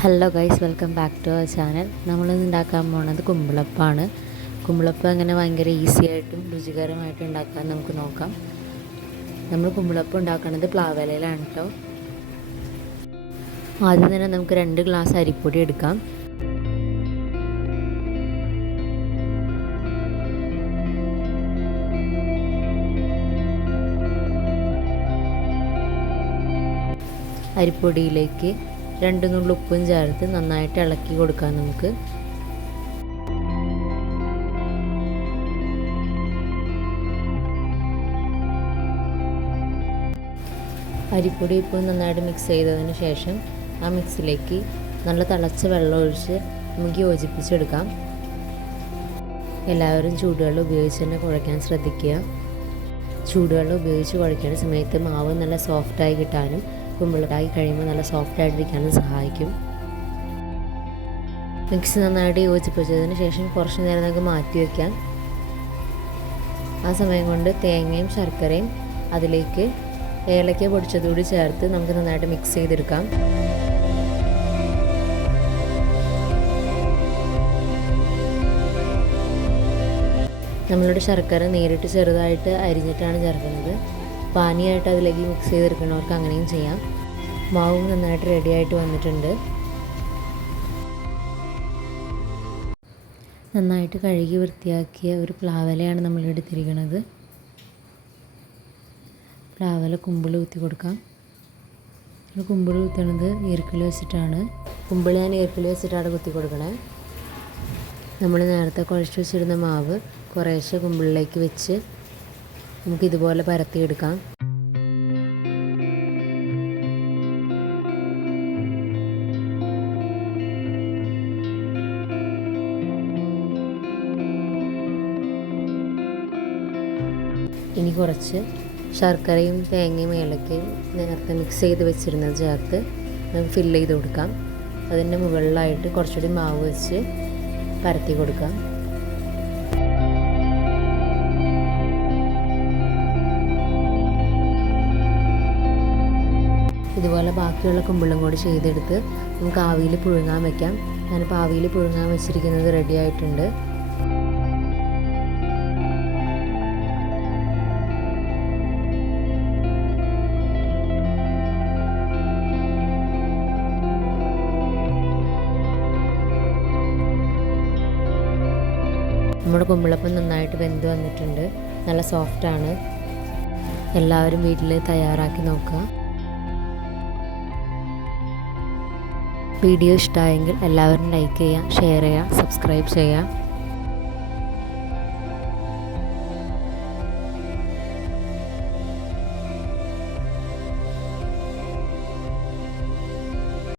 Hello guys welcome back to our channel നമ്മളിന്ന് ഉണ്ടാക്കാൻ പോകുന്നത് കുമ്പിളപ്പാണ്. കുമ്പിളപ്പം അങ്ങനെ ഭയങ്കര ഈസി ആയിട്ടും രുചികരമായിട്ടും ഉണ്ടാക്കാൻ നമുക്ക് നോക്കാം. നമ്മൾ കുമ്പിളപ്പം ഉണ്ടാക്കുന്നത് പ്ലാവലയിലാണ് കേട്ടോ ആദ്യം തന്നെ നമുക്ക് രണ്ട് ഗ്ലാസ് അരിപ്പൊടി എടുക്കാം. അരിപ്പൊടിയിലേക്ക് രണ്ട് നുള്ളി ഉപ്പും ചേർത്ത് നന്നായിട്ട് ഇളക്കി കൊടുക്കാം നമുക്ക്. അരിപ്പൊടി ഇപ്പോൾ നന്നായിട്ട് മിക്സ് ചെയ്തതിന് ശേഷം ആ മിക്സിലേക്ക് നല്ല തിളച്ച വെള്ളം ഒഴിച്ച് നമുക്ക് യോജിപ്പിച്ചെടുക്കാം. എല്ലാവരും ചൂടുവെള്ളം ഉപയോഗിച്ച് തന്നെ കുഴയ്ക്കാൻ ശ്രദ്ധിക്കുക. ചൂടുവെള്ളം ഉപയോഗിച്ച് കുഴയ്ക്കുന്ന സമയത്ത് മാവ് നല്ല സോഫ്റ്റായി കിട്ടാനും കുമ്പിളായി കഴിയുമ്പോൾ നല്ല സോഫ്റ്റ് ആയിട്ടിരിക്കാനും സഹായിക്കും. മിക്സ് നന്നായിട്ട് യോജിപ്പിച്ചതിന് ശേഷം കുറച്ച് നേരം നമുക്ക് മാറ്റി വയ്ക്കാം ആ സമയം കൊണ്ട് തേങ്ങയും ശർക്കരയും അതിലേക്ക് ഏലക്ക പൊടിച്ചതുകൂടി ചേർത്ത് നമുക്ക് നന്നായിട്ട് മിക്സ് ചെയ്തെടുക്കാം. നമ്മളുടെ ശർക്കര നേരിട്ട് ചെറുതായിട്ട് അരിഞ്ഞിട്ടാണ് ചേർക്കുന്നത്. പാനിയായിട്ട് അതിലേക്ക് മിക്സ് ചെയ്തെടുക്കണവർക്ക് അങ്ങനെയും ചെയ്യാം. മാവും നന്നായിട്ട് റെഡി ആയിട്ട് വന്നിട്ടുണ്ട്. നന്നായിട്ട് കഴുകി വൃത്തിയാക്കിയ ഒരു പ്ലാവലയാണ് നമ്മൾ എടുത്തിരിക്കുന്നത്. പ്ലാവല കുമ്പിൾ കുത്തി കൊടുക്കാം. കുമ്പിൾ കുത്തണത് ഈർക്കിൽ വെച്ചിട്ടാണ്. കുമ്പിൾ ഞാൻ ഈർക്കിൽ വെച്ചിട്ടാണ് കുത്തി കൊടുക്കണേ. നമ്മൾ നേരത്തെ കുഴച്ച് വെച്ചിരുന്ന മാവ് കുറേശ്ശെ കുമ്പിളിലേക്ക് വെച്ച് നമുക്ക് ഇതുപോലെ പരത്തിയെടുക്കാം. ഇനി കുറച്ച് ശർക്കരയും തേങ്ങയും ഏലക്കയും നേരത്തെ മിക്സ് ചെയ്ത് വെച്ചിരുന്നത് ചേർത്ത് നമുക്ക് ഫില്ല് ചെയ്ത് കൊടുക്കാം. അതിന്റെ മുകളിലായിട്ട് കുറച്ചുകൂടി മാവ് വെച്ച് പരത്തി കൊടുക്കാം. ഇതുപോലെ ബാക്കിയുള്ള കുമ്പിളും കൂടി ചെയ്തെടുത്ത് നമുക്ക് ആവിയിൽ പുഴുങ്ങാൻ വെക്കാം. ഞാനിപ്പോൾ ആവിയിൽ പുഴുങ്ങാൻ വെച്ചിരിക്കുന്നത് റെഡി ആയിട്ടുണ്ട്. നമ്മുടെ കുമ്പിളപ്പം നന്നായിട്ട് വെന്ത് വന്നിട്ടുണ്ട്. നല്ല സോഫ്റ്റാണ് എല്ലാവരും വീട്ടിൽ തയ്യാറാക്കി നോക്കുക. വീഡിയോ ഇഷ്ടമായെങ്കിൽ എല്ലാവരും ലൈക്ക് ചെയ്യുക ഷെയർ ചെയ്യുക സബ്സ്ക്രൈബ് ചെയ്യുക.